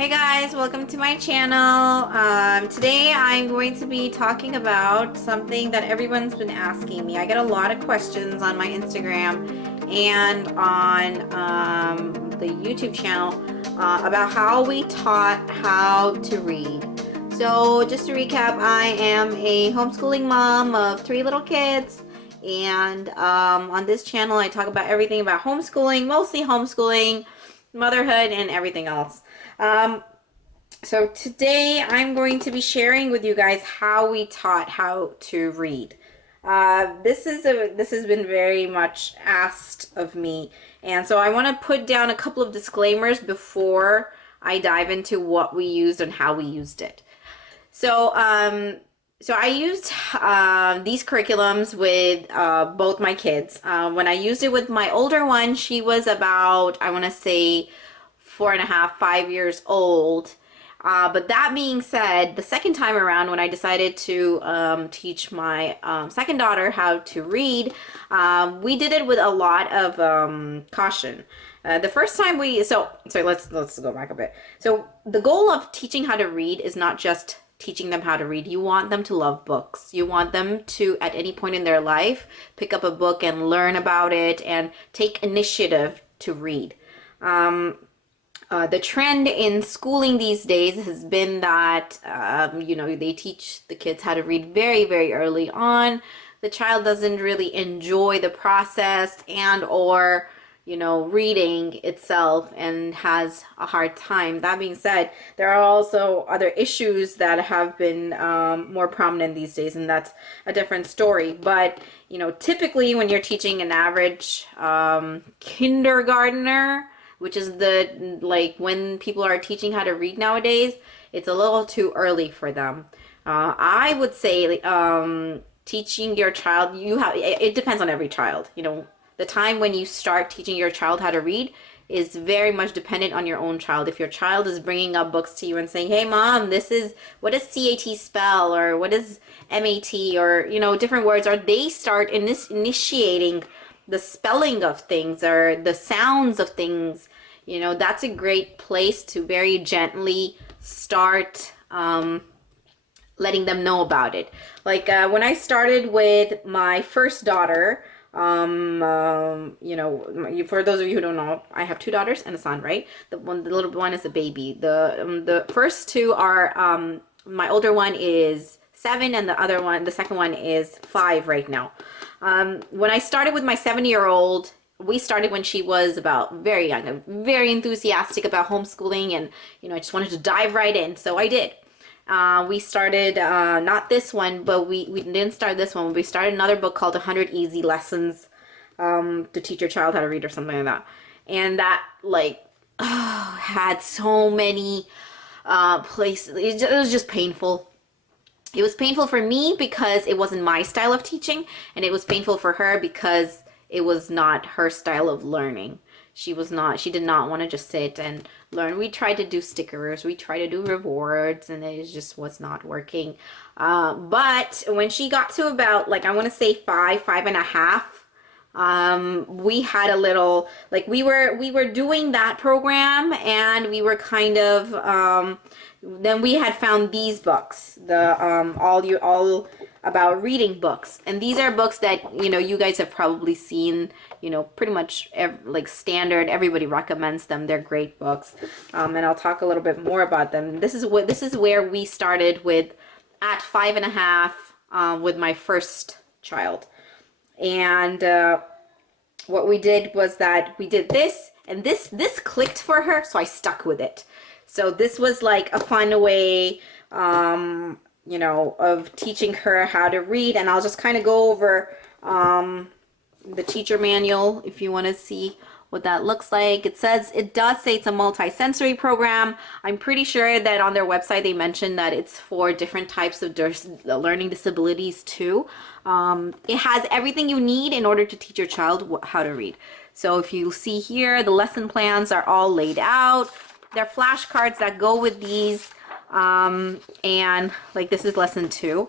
Hey guys, welcome to my channel. Today I'm going to be talking about something that everyone's been asking me. I get a lot of questions on my Instagram and on the YouTube channel about how we taught how to read. So just to recap, I am a homeschooling mom of 3 little kids, and on this channel I talk about everything about homeschooling, mostly homeschooling, motherhood, and everything else. Um, so today I'm going to be sharing with you guys how we taught how to read. This has been very much asked of me, and so I want to put down a couple of disclaimers before I dive into what we used and how we used it. So I used these curriculums with both my kids. When I used it with my older one, she was about, I want to say, 4.5, 5 years old. But that being said, the second time around when I decided to teach my second daughter how to read, we did it with a lot of caution. The first time let's go back a bit. So the goal of teaching how to read is not just teaching them how to read. You want them to love books. You want them to, at any point in their life, pick up a book and learn about it and take initiative to read. The trend in schooling these days has been that, they teach the kids how to read very, very early on. The child doesn't really enjoy the process and or, reading itself and has a hard time. That being said, there are also other issues that have been more prominent these days, and that's a different story. But, typically when you're teaching an average kindergartner, which is when people are teaching how to read nowadays, it's a little too early for them. I would say teaching your child, it depends on every child. The time when you start teaching your child how to read is very much dependent on your own child. If your child is bringing up books to you and saying, "Hey mom, what does CAT spell?" or "What is MAT?" or different words, or they start initiating the spelling of things or the sounds of things, that's a great place to very gently start letting them know about it. When I started with my first daughter, for those of you who don't know, I have 2 daughters and a son, right? The little one is a baby. The first 2 are, my older one is 7 and the second one is 5 right now. When I started with my 7-year-old, we started when she was about very young. I'm very enthusiastic about homeschooling, and I just wanted to dive right in, so I did. We started not this one, but we didn't start this one. We started another book called 100 Easy Lessons to teach your child how to read, or something like that. And that had so many places. It was just painful. It was painful for me because it wasn't my style of teaching, and it was painful for her because it was not her style of learning. She did not want to just sit and learn. We tried to do stickers, we tried to do rewards, and it just was not working. But when she got to about, I want to say 5.5, we had a little, we were doing that program, and we were kind of, then we had found these books, the all about reading books, and these are books that you guys have probably seen, pretty much standard. Everybody recommends them. They're great books, and I'll talk a little bit more about them. This is where we started with at 5.5 with my first child. And what we did was that we did this, and this clicked for her, so I stuck with it. So this was like a fun way, of teaching her how to read. And I'll just kind of go over the teacher manual if you want to see what that looks like. It does say it's a multi-sensory program. I'm pretty sure that on their website they mentioned that it's for different types of learning disabilities too. It has everything you need in order to teach your child how to read. So if you see here, the lesson plans are all laid out. There are flashcards that go with these, and this is lesson 2,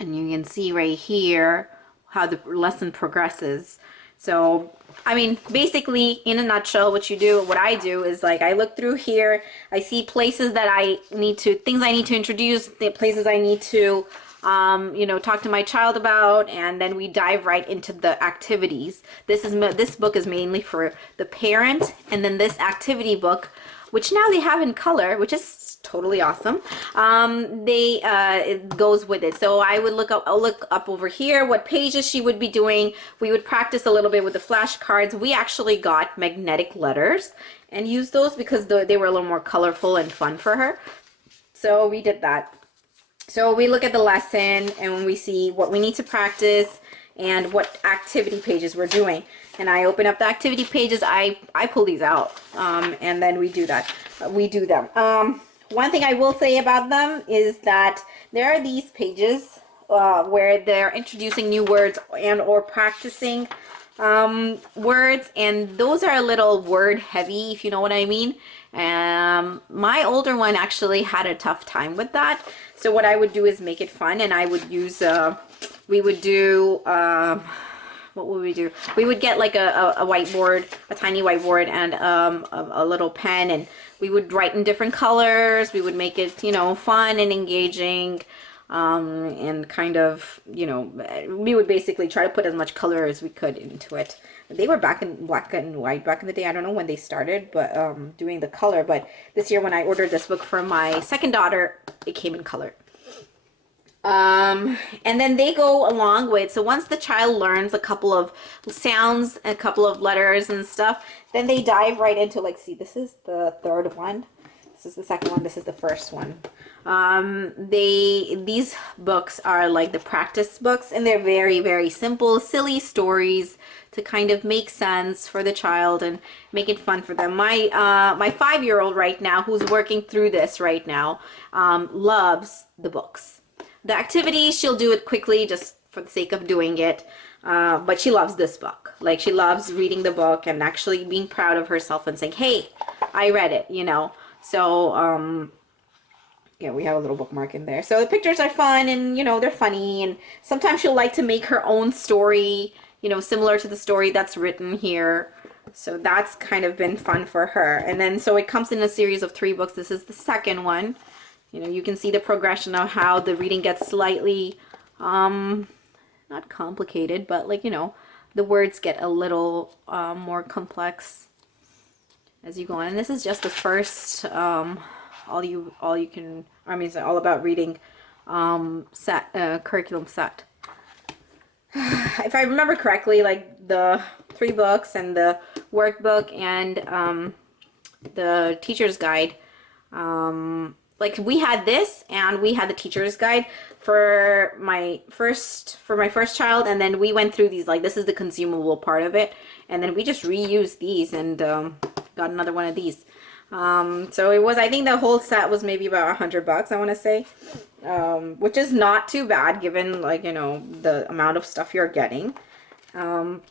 and you can see right here how the lesson progresses. So, I mean, basically, in a nutshell, what I do is like I look through here, I see places that things I need to introduce, the places I need to, talk to my child about, and then we dive right into the activities. This book is mainly for the parent, and then this activity book, which now they have in color, which is totally awesome. It goes with it. So I'll look up over here what pages she would be doing. We would practice a little bit with the flashcards. We actually got magnetic letters and used those because they were a little more colorful and fun for her. So we did that. So we look at the lesson and when we see what we need to practice and what activity pages we're doing. And I open up the activity pages, I pull these out, and then we do that. We do them. One thing I will say about them is that there are these pages where they're introducing new words and or practicing words, and those are a little word heavy, if you know what I mean. My older one actually had a tough time with that. So what I would do is make it fun, and I would use, we would do, what would we do? We would get like a whiteboard, a tiny whiteboard, and a little pen, and we would write in different colors. We would make it, fun and engaging, and kind of, we would basically try to put as much color as we could into it. They were back in black and white back in the day. I don't know when they started, but doing the color. But this year when I ordered this book for my second daughter, it came in color. And then they go along with, so once the child learns a couple of sounds, a couple of letters and stuff, then they dive right into, like, see, this is the third one. This is the second one. This is the first one. These books are like the practice books, and they're very, very simple, silly stories to kind of make sense for the child and make it fun for them. My 5-year-old right now, who's working through this right now, loves the books. The activities, she'll do it quickly just for the sake of doing it. But she loves this book. Like, she loves reading the book and actually being proud of herself and saying, hey, I read it, So, yeah, we have a little bookmark in there. So the pictures are fun and, they're funny. And sometimes she'll like to make her own story, similar to the story that's written here. So that's kind of been fun for her. And then, so it comes in a series of 3 books. This is the second one. You can see the progression of how the reading gets slightly, not complicated, but like, the words get a little more complex as you go on. And this is just the first, all you can, it's all about reading curriculum set. If I remember correctly, like the 3 books and the workbook and the teacher's guide, like we had this and we had the teacher's guide for my first child, and then we went through these, like this is the consumable part of it, and then we just reused these and got another one of these. So it was, I think the whole set was maybe about $100, I want to say, which is not too bad given, like, the amount of stuff you're getting. And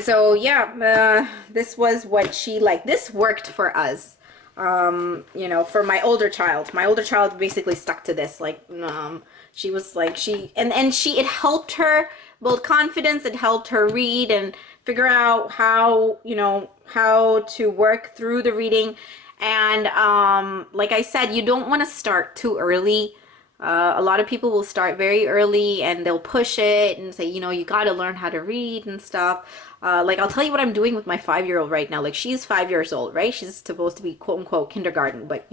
so yeah, this was what she liked. This worked for us. For my older child basically stuck to this. Like, she was like, it helped her build confidence. It helped her read and figure out how to work through the reading. And, like I said, you don't want to start too early. A lot of people will start very early and they'll push it and say, you got to learn how to read and stuff. Like, I'll tell you what I'm doing with my 5-year-old right now. Like, she's 5 years old, right? She's supposed to be quote unquote kindergarten, but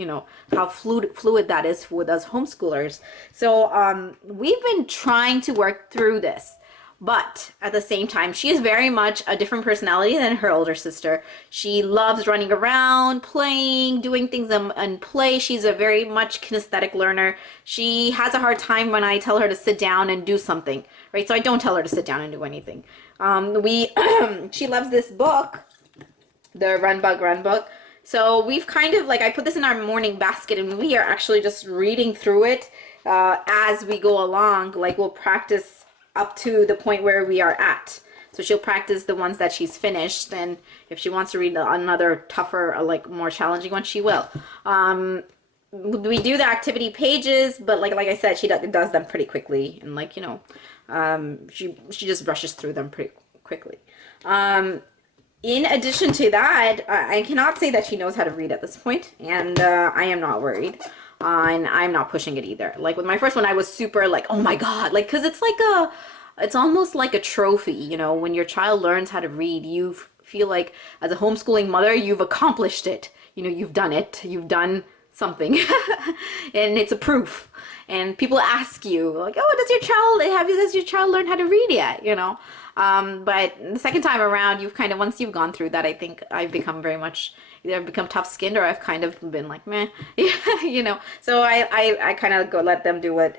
how fluid that is with us homeschoolers. So we've been trying to work through this. But at the same time, she is very much a different personality than her older sister. She loves running around, playing, doing things and play. She's a very much kinesthetic learner. She has a hard time when I tell her to sit down and do something, right? So I don't tell her to sit down and do anything. She loves this book, the Run Bug Run book. So we've kind of, like, I put this in our morning basket and we are actually just reading through it as we go along. Like, we'll practice up to the point where we are at. So she'll practice the ones that she's finished, and if she wants to read another tougher, like more challenging one, she will. We do the activity pages, but like I said, she does them pretty quickly, and like, she just brushes through them quickly. In addition to that, I cannot say that she knows how to read at this point, and I am not worried. And I'm not pushing it either. Like with my first one, I was super like, oh my God, like, cause it's like it's almost like a trophy, you know, when your child learns how to read, you feel like as a homeschooling mother, you've accomplished it. You know, you've done it. You've done something, and it's a proof. And people ask you like, oh, does your child learn how to read yet? You know, but the second time around, you've kind of, once you've gone through that, I think I've become very much, either I've become tough skinned or I've kind of been like, meh, you know. So I kind of go let them do what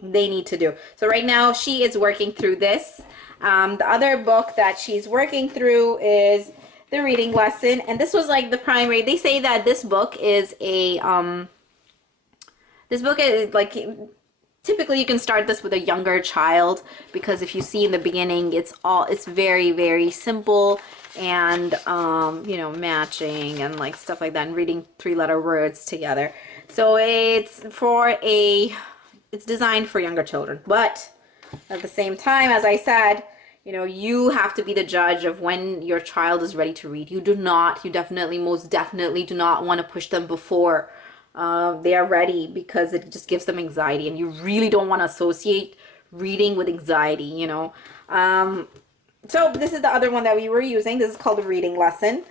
they need to do. So right now she is working through this. The other book that she's working through is the reading lesson, and this was like the primary. They say that this book is like, typically you can start this with a younger child, because if you see in the beginning, it's very, very simple, and you know, matching and like stuff like that, and reading 3-letter words together. So it's designed for younger children, but at the same time, as I said, you know, you have to be the judge of when your child is ready to read. You definitely, most definitely do not want to push them before they are ready, because it just gives them anxiety, and you really don't want to associate reading with anxiety, you know. So this is the other one that we were using. This is called the reading lesson.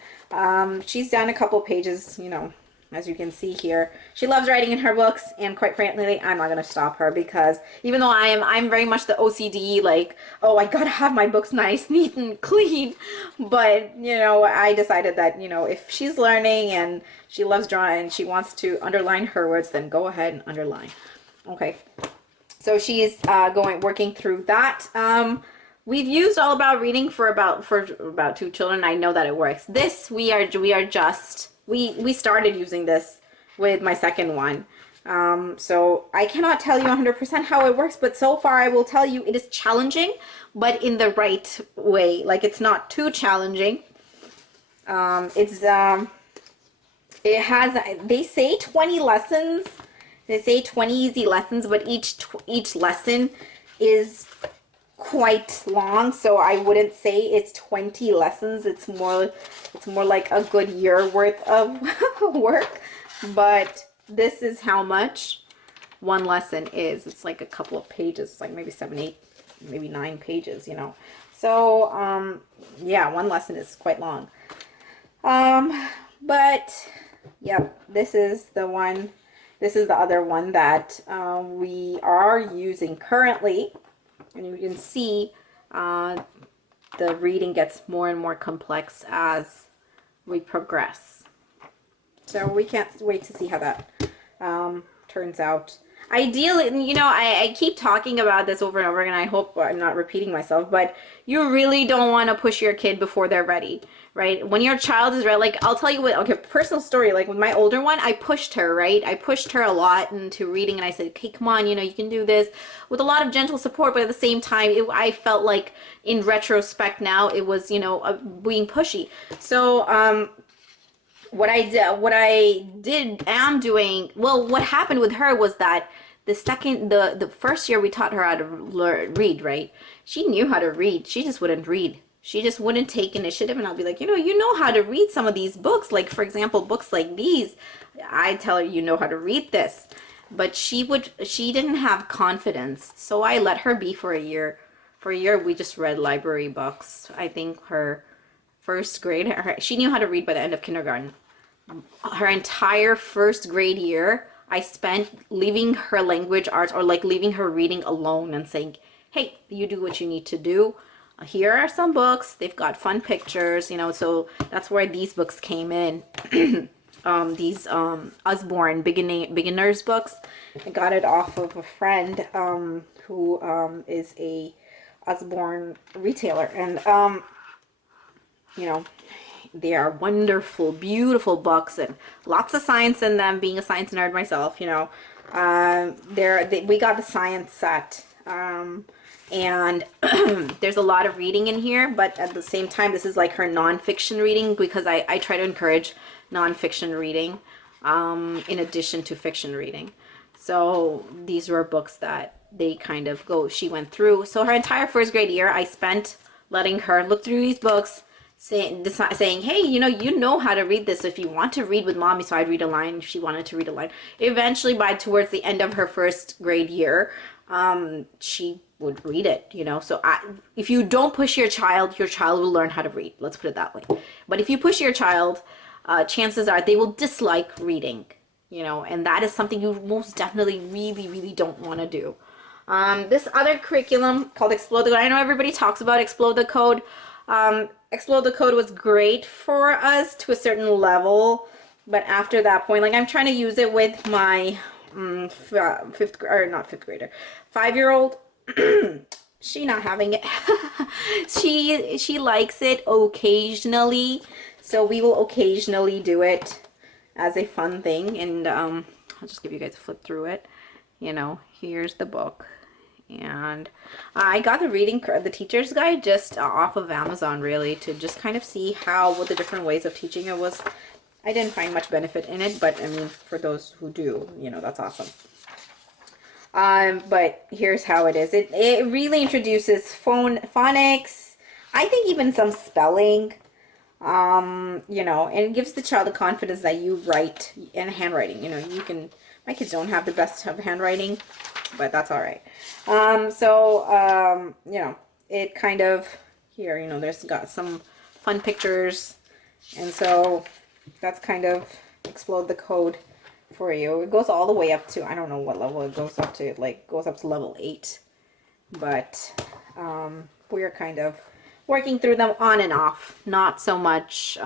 She's done a couple pages, you know, as you can see here. She loves writing in her books, and quite frankly, I'm not going to stop her, because even though I'm very much the OCD, like, oh, I gotta have my books nice, neat, and clean. But, you know, I decided that, you know, if she's learning and she loves drawing and she wants to underline her words, then go ahead and underline. Okay. So she's working through that. We've used All About Reading for about 2 children. I know that it works. This we started using this with my second one. So I cannot tell you 100% how it works, but so far I will tell you it is challenging, but in the right way. Like, it's not too challenging. It has, they say 20 lessons. They say 20 easy lessons, but each lesson is quite long, so I wouldn't say it's 20 lessons. It's more like a good year worth of work. But this is how much one lesson is. It's like a couple of pages. It's like maybe 7, 8, maybe 9 pages, you know. So yeah, one lesson is quite long. But yeah, this is the one. This is the other one that we are using currently. And you can see the reading gets more and more complex as we progress. So we can't wait to see how that turns out. Ideally, you know, I keep talking about this over and over again. I hope I'm not repeating myself, but you really don't want to push your kid before they're ready, right? When your child is ready, like, I'll tell you what, okay, personal story, like with my older one, I pushed her, right? I pushed her a lot into reading, and I said, okay, come on, you know, you can do this, with a lot of gentle support, but at the same time, I felt like, in retrospect now, it was, you know, being pushy. So, what happened with her was that the first year we taught her how to read, right? She knew how to read. She just wouldn't read. She just wouldn't take initiative, and I'll be like, you know how to read some of these books. Like, for example, books like these, I tell her, you know how to read this. But she didn't have confidence. So I let her be for a year. For a year, we just read library books. I think her first grade, she knew how to read by the end of kindergarten. Her entire first grade year, I spent leaving her language arts, or like leaving her reading alone, and saying, hey, you do what you need to do. Here are some books. They've got fun pictures, you know. So that's where these books came in. These Usborne beginners books. I got it off of a friend who is a Usborne retailer, and you know, they are wonderful, beautiful books, and lots of science in them. Being a science nerd myself, you know, we got the science set, and there's a lot of reading in here, but at the same time, this is like her nonfiction reading, because I try to encourage nonfiction reading in addition to fiction reading. So these were books that they kind of she went through. So her entire first grade year, I spent letting her look through these books, saying, hey, you know how to read this. So if you want to read with mommy, so I'd read a line if she wanted to read a line. Eventually, by towards the end of her first grade year, she would read it, So if you don't push your child will learn how to read. Let's put it that way. But if you push your child, chances are they will dislike reading, and that is something you most definitely really, really don't want to do. This other curriculum called Explode the Code. I know everybody talks about Explode the Code. Explode the Code was great for us to a certain level, but after that point, like I'm trying to use it with my 5-year-old. She not having it. she likes it occasionally, so we will occasionally do it as a fun thing. And I'll just give you guys a flip through it. Here's the book, and I got the teacher's guide just off of Amazon, really, to just kind of see what the different ways of teaching it was. I didn't find much benefit in it, but I mean, for those who do, that's awesome. But here's how it is. It really introduces phonics, I think even some spelling, and it gives the child the confidence that you write in handwriting. My kids don't have the best of handwriting, but that's all right. It kind of, here, there's got some fun pictures, and so that's kind of Explode the Code for you. It goes all the way up to, I don't know what level it goes up to. It goes up to level 8, but we're kind of working through them on and off, not so much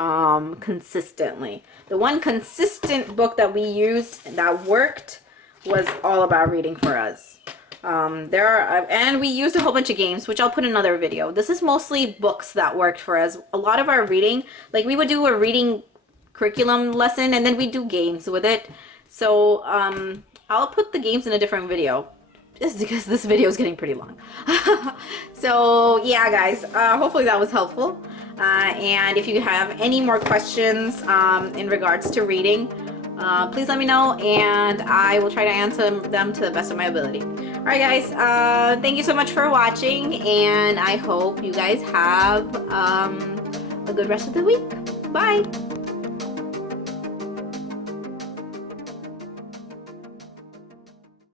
consistently. The one consistent book that we used that worked was All About Reading for us. And we used a whole bunch of games, which I'll put in another video. This is mostly books that worked for us. A lot of our reading, like we would do a reading curriculum lesson, and then we do games with it. So I'll put the games in a different video, just because this video is getting pretty long. So yeah, guys, hopefully that was helpful. And if you have any more questions in regards to reading, please let me know, and I will try to answer them to the best of my ability. All right, guys, thank you so much for watching, and I hope you guys have a good rest of the week. Bye.